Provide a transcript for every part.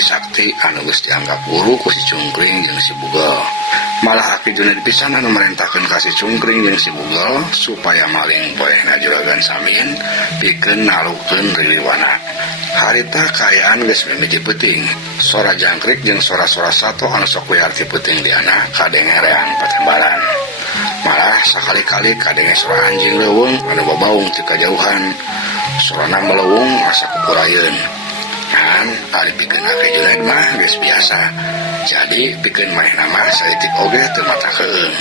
Aki Sakti anu geus dianggap guru ku si Cungkring jeung si Bugel. Malah Aki Junaid pisan anu merintahkeun ka si Cungkring jeung si Bugel supaya maling poehna juragan Samin pikeun nalukeun Riliwana. Harita kaayaan geus mimiji peuting. Sora jangkrik jeung sora-sora sato anu sok wiarti peuting diana kadengerean patembaran. Malah sakali-kali kadenge sora anjing leuweung anu babaung ti kajauhan. Sorana meleuweung asa kukurayeun. Kan ari pikeun Aki Junaid mah geus biasa. Jadi pikeun maehna mah saeutik oge teu mata keung.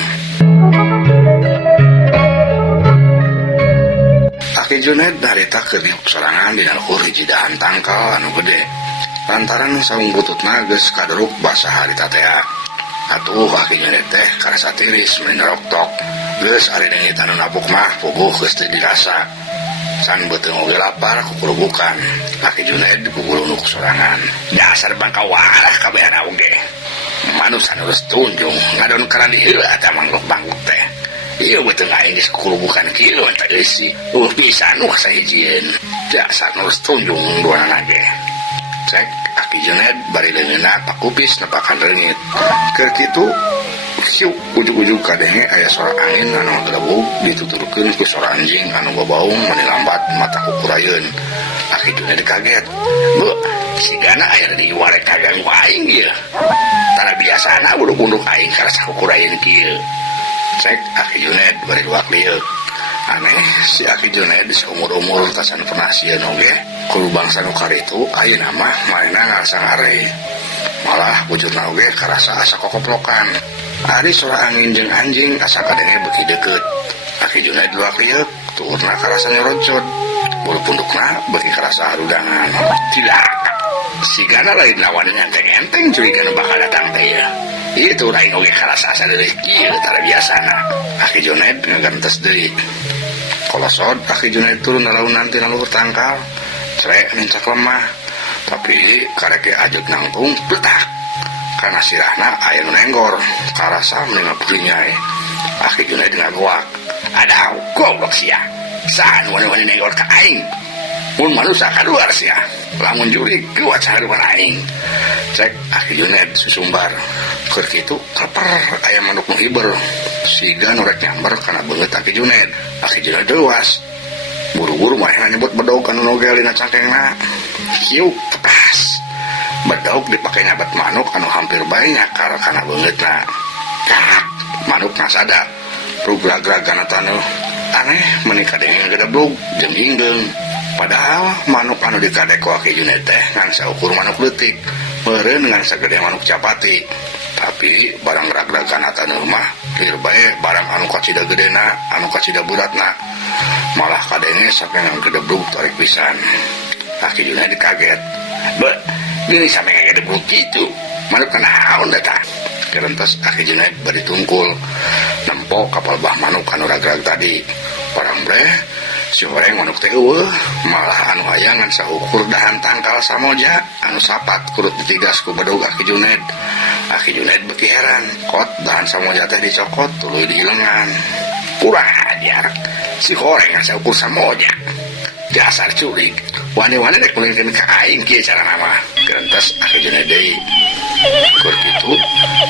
Aki Junaid harita keur diuk sorangan dina luhur hiji dahan tangkal anu gede. Lantaran saung bututna geus kaduruk basah harita teh. Atuh Aki Junaid teh karasa tiris meuli neroktok. Geus ari dengit anu nabuk mah puguh geus teu dirasa. San beuteung oge lapar kukurubukan. Aki Junaid kugulunuk sorangan. Dasar bangkawalah kabehana oge. Manusia nurus tunjung ngadon karena diheula teh mangluk-mangluk teh. Ieu beuteung aing geus kukurubukan kieu teh eusi. Pisan nu sahijieun. Dasar nurus tunjung duana ge. Cek Aki Junaid bari leungeunna pakupis nepakan reungit. Keur kitu siuk ujug-ujug kadenge aya sora angin anu gelebug dituturkeun ku sora anjing anu babaung meuni lambat mata kukurayeun. Aki Junaid kaget. Bu, sigana aya di warek kaganggu aing ieu. Tara biasana buluk-buluk aing karasa kukurayeun kieu. Cek Aki Junaid bari luak liuk. Aneh si Aki Junaid seumur-umur tasan pernah sieun oge ku bangsa nu karitu ayeuna mah manehna ngarasa ngare. Malah wujudna oge karasa asa kokoplokan. Ari sora angin jeung anjing asa kadenge beuki deukeut. Aki Junaid luak liuk, tuurna karasa nyorocot. Bulu pundukna beuki karasa harudangan. Tidak. Sigana lain lawan enteng-enteng curiga nu bakal datang teh ya. Itu lain oge karasa sadeuleuh kieu tara biasana. Aki Junaid ngagentes deui. Kolosod Aki Junaid turun nalaunan tina luhur tangkal. Cerek mincak lemah. Tapi kareke ajeg nangtung pletak. Karena sirahna aya nu nenggor karasa meunang purinyai. Aki Junaid ngagoak. Ada goblok sia. Saan wani-wani nenggor ka aing. Mun manusia kaluar sia. Lamun jurig kuat saharupan aing. Cek Aki Junaid susumbar. Keur kitu kaper aya manuk nu hiber. Siga nu rek nyamber kana beungeut Aki Junaid. Aki Junaid dewas. Buru-buru manehna nyebut bedog anu nogel dina cangkengna. Hiuk tepas. Bedog dipake nyabat manuk anu hampir bae nyakar kana beungeutna. Kak, manukna sada. Rugrag-ragan tanu aneh meuni kadenge ngagedeblug jeung inggeung. Padahal manuk anu dikadek ku Aki Junaid teh ngan saukur manuk leutik, meureun ngan sagede manuk capati. Tapi barang rag-ragan tanu mah lieur bae barang anu kacida gedena, anu kacida buratna. Malah kadenge saking ngagedeblug tarik pisan. Aki Junaid kaget. Be, gini sampe ngagedeblug kitu. Manuk naon eta? Kerentas Aki Junaid bari tungkul nempo kapal bah manuk anu rag-rag tadi. Parang breh si horeng manuk teh eueuh, malah anu aya ngan saukur dahan tangkal samoja anu sapat kurut ditigas ku bedog Aki Junaid. Aki Junaid beuki heran, kot dahan samoja teh dicokot tuluy di lengan. Kurang ajar, si horeng ngan saukur samoja. Dasar curig, wani-wani rek nulingkeun ka aing kieu carana mah. Kerentas Aki Junaid deui. Keur kitu,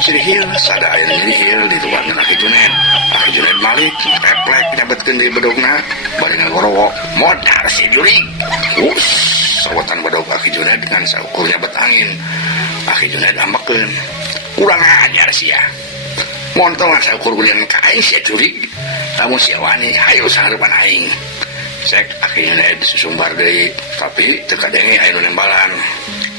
cirihil sada aya nu nyirihil di ruangan Aki Junaid. Aki Junaid malik, replek nyabetkeun deui bedogna, bari ngagorowo, modar si jurig. Sawetan bedog Aki Junaid dengan saukur nyabet angin. Aki Junaid ambekeun, kurang ajar sia. Montongan saukur gulian ka aing sia jurig. Lamun sia wani, hayu saharepan aing. Cek Aki Junaid susumbar deui, tapi teu kadenge aya nu nembalan.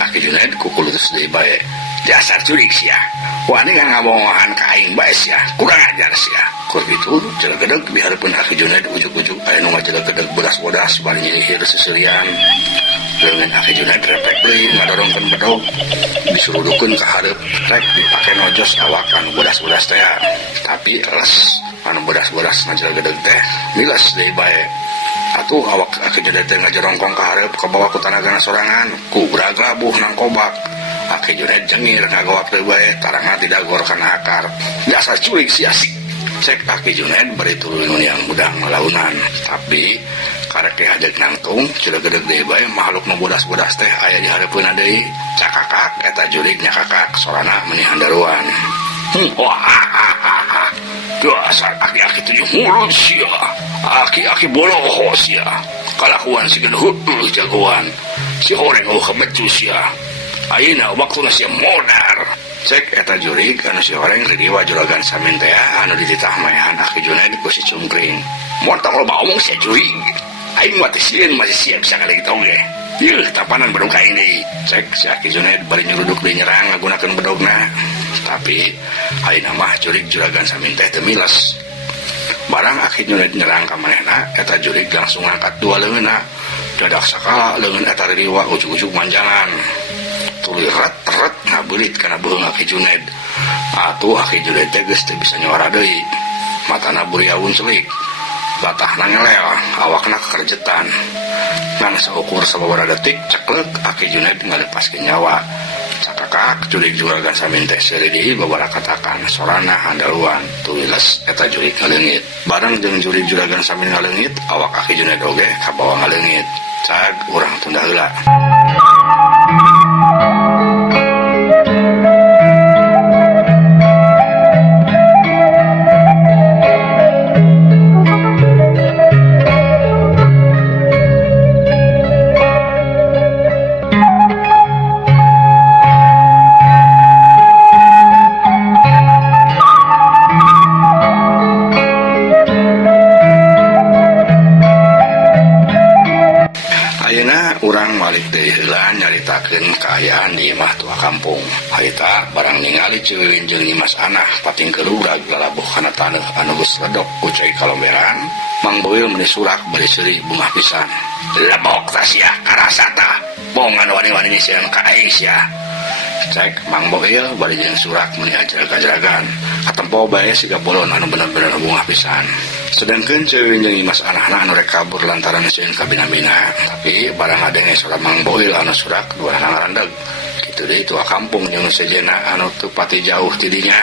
Aki Junaid kukulutus deui bae. Dasar curig sia. Wani ngabongohan ka aing bae sia. Kurang ajar sia. Keur kitu jelegedeg di hareupeun Aki Junaid ujug-ujug aya nu ngajelegedeg bodas-bodas bari nyihir seseurian. Leungeun Aki Junaid repek deui ngadorongkeun bedog. Disurudukeun ka hareup rek dipake nojos awak anu bodas-bodas teh. Tapi les anu bodas-bodas ngajelegedeg teh miles deui bae. Atuh awak Aki Junaid teh ngajerongkong ka hareup ka bawah ku tanagana sorangan ku braglabuh nang kobak. Aki Junaid jengir ngagawak deui bae tarangna tidak gor kana akar. Biasa curig sia. Cek Aki Junaid bari turun yang mudah melaunan, tapi karek teh ajak nangtung cilegedeg deui bae makhluk nu bodas-bodas teh aya di hareupeunna deui cakakak eta jurig nya kakak sorana meuni handaruan. Wah, dasar aki-aki 7 mulut sia, aki-aki boloho sia, kalakuan si genuh jagoan, si horeng kebecu sia, ayeuna waktuna sia modar. Cek eta jurig anu si horeng ridiwa juragan samin teh anu dititah maehan Aki Junaid ku si cungkring. Montong loba omong sia jurig, aing mah teh sieun masih siap bisa ngalegit oge. Yeuh tapanan bedog aing deui. Cek si Aki Junaid bari nyuruduk deui nyerang ngagunakeun bedogna. Tapi ayeuna mah jurig juragan samin teh teu miles. Barang Aki Junaid nyerang ka manehna, eta jurig langsung ngangkat dua leungeunna. Dadak sakala leungeun eta ridiwa ujug-ujug manjangan. Tuluy ret-ret ngabeulit kana beung Aki Junaid. Atuh Aki Junaid teh geus teu bisa nyuara deui. Matana buriaun celik. Batahna ngelel, awakna kekerjetan. Ngan saukur sababaraha detik ceklek Aki Junaid ngalepaskeun nyawa. Cakakak jurig juragan samin teh seuri deui babaraha katakan sorana handaluan tuliles eta jurig ngaleungit. Bareng jeung jurig juragan samin ngaleungit, awak Aki Junaid oge kabawa ngaleungit. Cag urang tunda heula. Urang balik deui heula nyaritakeun kaayaan di imah tua kampung. Harita barang ningali Ciwiwin jeung Nyimas Anah pating keurag lalabuh kana taneuh anu geus redok ku cai kalomberan. Mang Boil meuni surak bari seuri bungah pisan. Lebok tah sia karasa tah. Bongan wani-wani nisieun ka aing sia. Cek Mang Boil bari jeung surak meuni ajrag-ajragan. Katempo bae siga bolon anu bener-bener bungah pisan. Sedangkan Ciwiwin jeung Nyimas Anahna anu rek kabur lantaran sieun ka bina-bina. Tapi barang adenge sora Mang Boil anu surak duana ngarandeg. Kitu deui tua kampung jeung sejenna anu teu pati jauh ti dinya.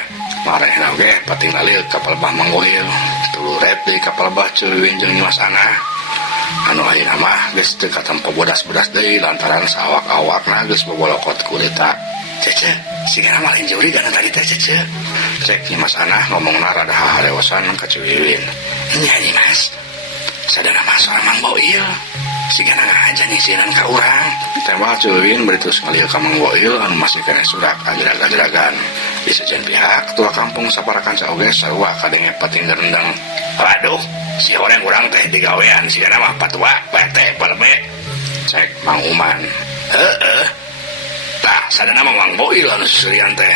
Marehna oge pating lalil ka palebah Mang Boil. Tuluret deui ka palebah Ciwiwin jeung Nyimas Anah. Anu ayeuna mah geus teu katempo bodas-bodas deui lantaran sawak-awakna geus bobolokot ku lita. Cece, sigana mah lain jurig anu tadi teh cece. Cek Nyimas Anah ngomongna rada hahareosan ka Ciwiwin. Nya Nyimas, sadana mah soal Mang Boil. Sigana ngaja nyisieun ka urang. Tembak Ciwiwin bari terus ngalieu ka Mang Boil anu masih kena surak ajrag-ajragan. Di sejen pihak tua kampung saparakan saoge sarua kadenge pating rendang. Waduh, si horeng urang teh digawean sigana mah patua, pete, palebe. Cek Mang Uman. Heeh. Tah, sadana mah Mang Boil anu susurian teh.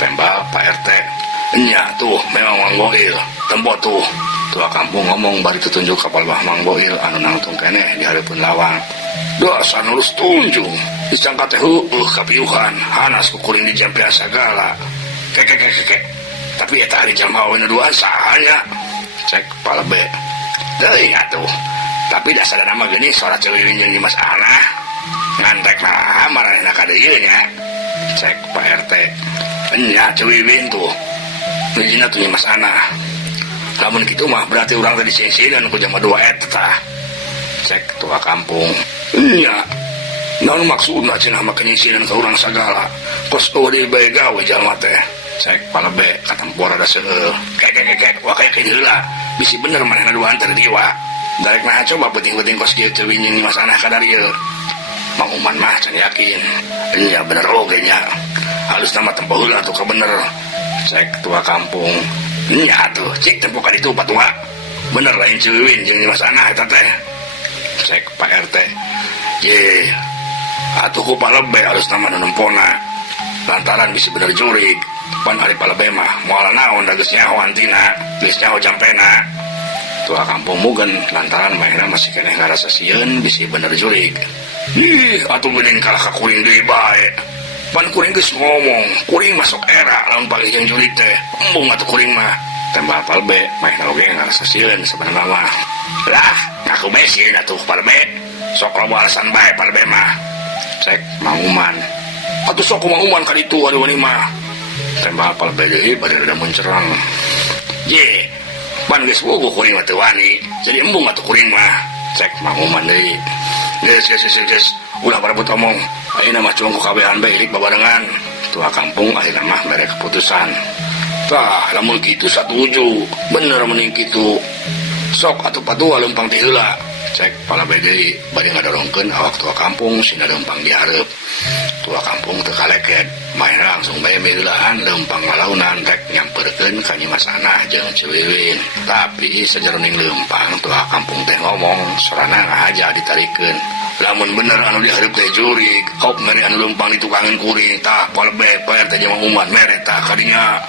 Tembak Pak RT. Nya tuh memang Mang Boil. Tempo tuh. Tua kampung ngomong bari tutunjuk ka palebah Mang Boil anu nangtung keneh di hareupeun lawang. Dasar nulus tunjung. Disangka teh heueuh kapiuhan, hanas kukuring di jampean sagala. Kek. Tapi eta hari jalma we nu duaan sahanya. Cek palebe. Deui atuh. Tapi dasarna mah geuning sora Ciwiwin jeung Nyimas Anah. Ngantek naha marahna ka dieu nya. Cek Pak RT. Nya Ciwiwin tuh. Nujina tuh Nyimas Anah. Lamun kitu mah berarti urang teh disieun-sieun ku jama 2 eta. Cek tua kampung. Nya. Naon maksudna cenah mah nyisieun ka urang sagala. Kos eueuh bae gawe jalma teh. Cek palebe katempo rada seueuh. Kek wa kayak heula. Bisi bener manehna duaan teh diwa. Darek nah coba penting-penting kos kieu Ciwiwin jeung Nyimas Anah ka darieu. Mang Uman mah can yakin. Nya bener oge nya. Halus nama tempo heula atuh ka bener. Cek tua kampung. Nya atuh cik tempo ka ditu patua. Bener lain Ciwiwin jeung Nyimas Anah eta teh. Cek Pak RT. Ye. Atuh ku palebe halus nama nu nempona. Lantaran bisa bener jurig. Pan hari palebe mah moal naon da geus nyaho antina, geus nyaho jampena. Tua kampung mugen lantaran mainna masih keneh ngarasa sieun bisi bener jurig. Ih, atuh geuning kalah ka kuring deui bae. Pan kuring geus ngomong, kuring masuk era lamun palih jeung jurig teh. Embung atuh kuring mah. Tembak palbe mainna oge ngarasa sieun sabenerna mah. Lah, ngaku bae sieun atuh palbe. Sok loba alasan bae palbe mah. Cek Mang Uman. Atuh sok Mang Uman ka ditu anu wani mah. Tembak palbe deui bari rada mencerang. Ye, pan geus bogoh kuring mah teu wani. Jadi embung atuh kuring mah. cek Mang Uman deui. Geus ulah barebut omong. Ayeuna mah cungku kabehan bae ilik babarengan. Tua kampung akhirna mah mere keputusan. Tah lamun kitu satuju, bener mending kitu. Sok atuh patua leumpang ti heula. Cek pala deui bari ngadorongkeun awak tua kampung sina leumpang di hareup. Tua kampung teu kaleket, main langsung bae meulaan leumpang ngalaunan rek nyamperkeun ka Nyi Mas Anah jeung Ciwiwin. Tapi sajeroning leumpang tua kampung teh ngomong sorana ngahaja ditarikeun. Lamun bener anu dihareup teh jurig, kok mere anu leumpang ditukangeun kuring tah palebe PRT jeung umat mere tah kadinya.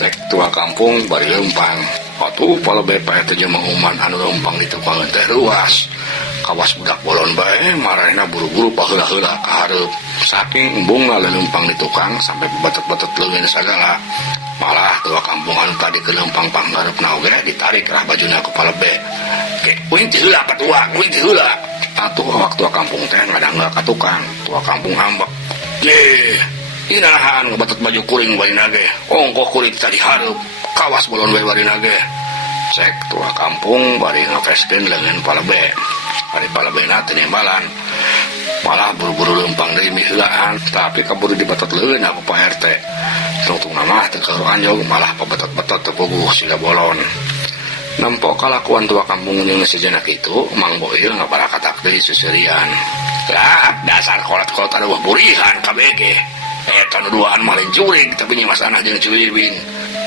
Cek tua kampung bari leumpang. Atuh palebe PRT jeung umat anu leumpang ditukangeun teh ruas. Kawas budak bolon bae marahna buru-buru paheula-heula ka hareup. Saking embungna leumpang ditukang sampai betot-betot leungeun sagala. Malah tua kampung anu tadi ke leumpang panggareupna oge ditarik lah bajuna ku palebe. Ke kuing teh heula patua, kuing teh heula. Atuh awak tua kampung teh ngadangga ka tukang. Tua kampung hambek. Inahan ngebatot baju kuring barina ge. Ongkoh kuring tadi hareup. Kawas bolon bae barina ge. Cek tua kampung bari ngapeskeun leungeun palebe. Bari palebena teu nimbalan. Malah buru-buru leumpang deui miheulaan, tapi kaburu dibatot leun aku Pak RT. Tungtungna mah teu karu anjog, malah pabetot-betot teu puguh siga bolon. Nempo kalakuan tua kampung jeung sejenak kitu, Mang Boil ngabarakat deui suserian. Lah, dasar kolot-kolot ada buah burihan kabeh ge. Eta nu duaan mah lain jurig, tapi Nyi Mas Anah jeung Ciwiwin.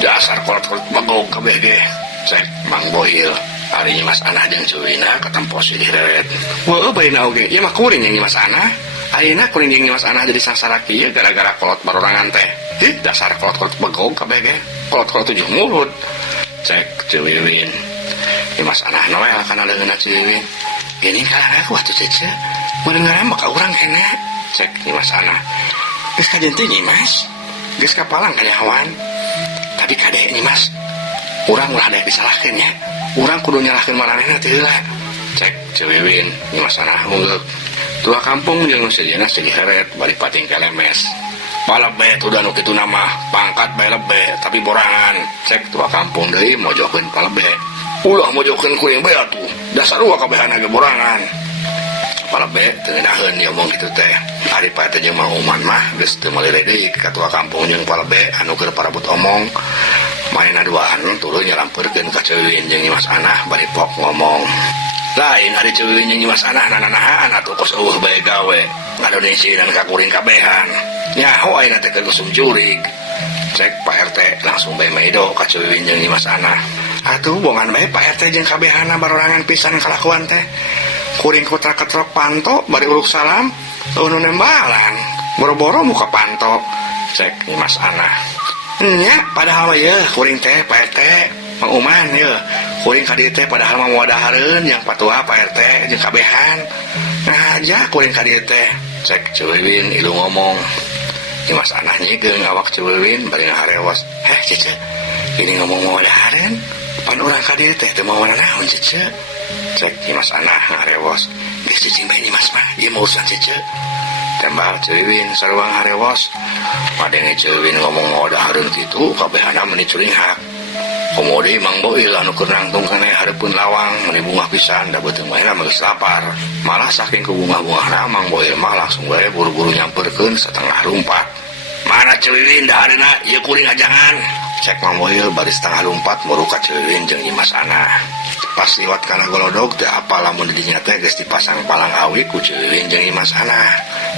Dasar kolot-kolot bagog kabeh ge. Cek Mang Boil. Hari Nyi Mas Anah jeung Ciwina ketempo si direret. Weuh baina oge, ieu mah kuring jeung Nyi Mas Anah. Ayeuna kuring jeung Nyi Mas Anah jadi sangsara kieu gara-gara kolot barorangan teh. Dasar kolot-kolot begog kabeh ge. Kolot-kolot 7 mulut. Cek Ciwiwin. Nyi Mas Anah noel kana leungeunna Ciwiwin. Gini kalana aku atuh cece. Mendengaran maka urang kene. Cek Nyi Mas Anah. Geus kajenting Nyi Mas. Geus kapalang karyawan. Tapi kade Nyi Mas. Urang ulah daek disalahkeun nya. Urang kudu nyalahkeun maranehna teh heula. Cek Ciwiwin, Nyi Mas Anah ngungeuk. Tua kampung jeung sejenak heret bari pating kelemes. Palebe udah nu kitu nama pangkat bae lebe tapi borangan. Cek tua kampung deui mojokeun palebe. Ulah mojokeun kuring bae atuh. Dasar ulah kabehana ge borangan. Palebe teu ngeunaheun dia omong kitu teh. Ari PRT jeung Mang Uman mah geus teu malire deui ka tua kampung jeung palebe anu keur parabut omong. Maina duaan turun nyalamperkeun ka Ciwiwin jeung Nyi Mas Anah bari pok ngomong. Lain ari Ciwiwin jeung Nyi Mas Anah nananahan atuh kos eueuh bae gawe. Ngadonesian ka kuring kabehan. Nyaho ayeuna teh keur gusum jurig. Cek Pak RT langsung bae maido ka Ciwiwin jeung Nyi Mas Anah. Atuh bongan bae Pak RT jeung kabehana barorangan pisan kalakuan teh. Kuring kutrak-ketrok panto bari uluk salam eueuh nembalan. Boro-boro muka panto. Cek Nyi Mas Anah. Nya padahal ya kuring teh Pak RT Mang Uman ya kuring ka dieu teh padahal mah wadahareun yang patua Pak RT jeung kabehan. Nah aja kuring ka dieu teh. Cek Ciwiwin ilu ngomong. Nyi Mas Anah nyigeung awak Ciwiwin bari ngaharewas. Heh cece ini ngomong mau wadahareun pan urang ka dieu teh teu mau naon cece. Cek Nyi Mas Anah ngaharewas. Geus cicing bae Nyi Mas mah ieu mah urusan cece. Tembal Ciwiwin sarua ngaharewas. Padenge Ciwiwin ngomong mau dahareun kitu kabehana meuni curing hak. Komodi Mang Boil anu keur nangtung kana hareupeun lawang meuni bungah pisan da beuteung bae mah geus lapar. Malah saking kubungah-bungahna Mang Boil mah langsung bae buru-buru nyamperkeun setengah lumpat. Mana Ciwiwin dahareuna ieu kuring ajangan. Cek Mang Boil bari setengah lumpat muru ka Ciwiwin jeung Nyi Mas Anah. Pas liwat kana golodog teh apa lamun di dinya teh geus dipasang palang awi ku Ciwiwin jeung Nyi Mas Anah.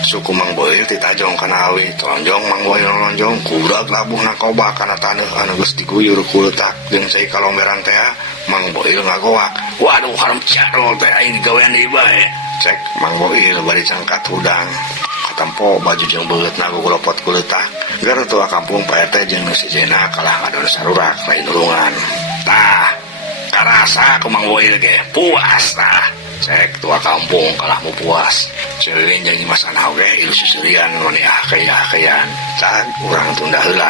Suku Mang Boil ti tajong kana awi, tonjong Mang Boil lonjong kudak labuh nakoba kana taneuh anu geus diguyur ku leutak jeung sai kalomberan teh Mang Boil ngagoak. Waduh harum cadol teh aing digawean deui bae. Cek Mang Boil bari cangkat hudang. Katempo baju jeung beutna gugolopot ku leutak. Gara tua kampung Pak RT jeung nu sejena kalah ngadon sarurak lain ulungan. Tah karasa ku Mang Boil ge puas tah. Cek tua kampung kalah mau puas. Ciwiwin jeung Nyi Mas Anah oge ilu susurian mani ahkeyan. Cak urang tunda heula.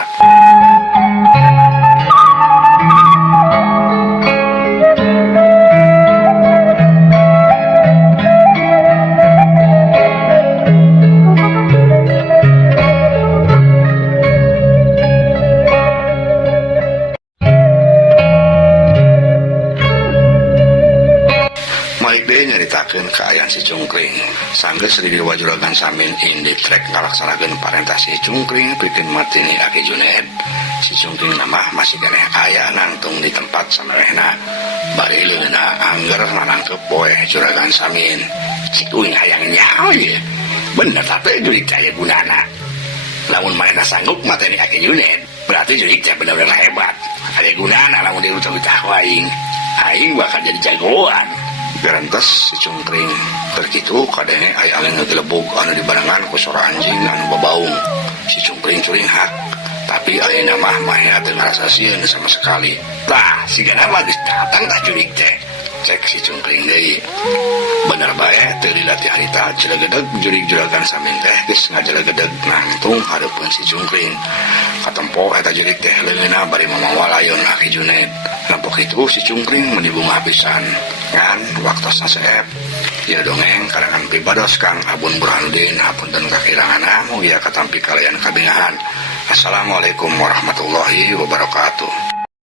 kahayan si Cungkring. Sanggeus Ridewa Juragan Samin indi trek ngalaksanakeun parentah si Cungkring pikeun matini Aki Junaed. Si Cungkring mah masih keneh aya nangtung di tempat samemehna. Bari leungeuna angger nangkep poe Juragan Samin. Si kuing hayang nyaho ieu. Bener teh jurig aya gunana. Lamun manehna sanggup mateni Aki Junaed, berarti jurig teh bener-bener hebat. Aya gunana lamun diutak-utak aing. Aing bakal jadi jagoan. Berantos si Cungkring terkitu kadenge aya angin ngegelebug anu dibarengan ku sora anjing anu babaung. Si Cungkring curinghak, tapi ayeuna mah maya teu ngarasa sieun sama sekali. Tah, sigana mah geus datang tah jurig teh. Cek si Cungkring deui. Bener bae teu dilatih harita jelegedeg jurig Juragan Samin teh geus ngajelegedeg nangtung hareupeun si Cungkring. Katempo eta jurig teh leungeuna bari mamawa layon Aki Junaed. Lampok itu si Cungkring meni bunga pisan. Ngan waktosna saep. Ieu dongeng karangan pibados Kang Abun Burhanuddin hapunten kakirangana mugia katampi kalayan kabengahan. Assalamualaikum warahmatullahi wabarakatuh.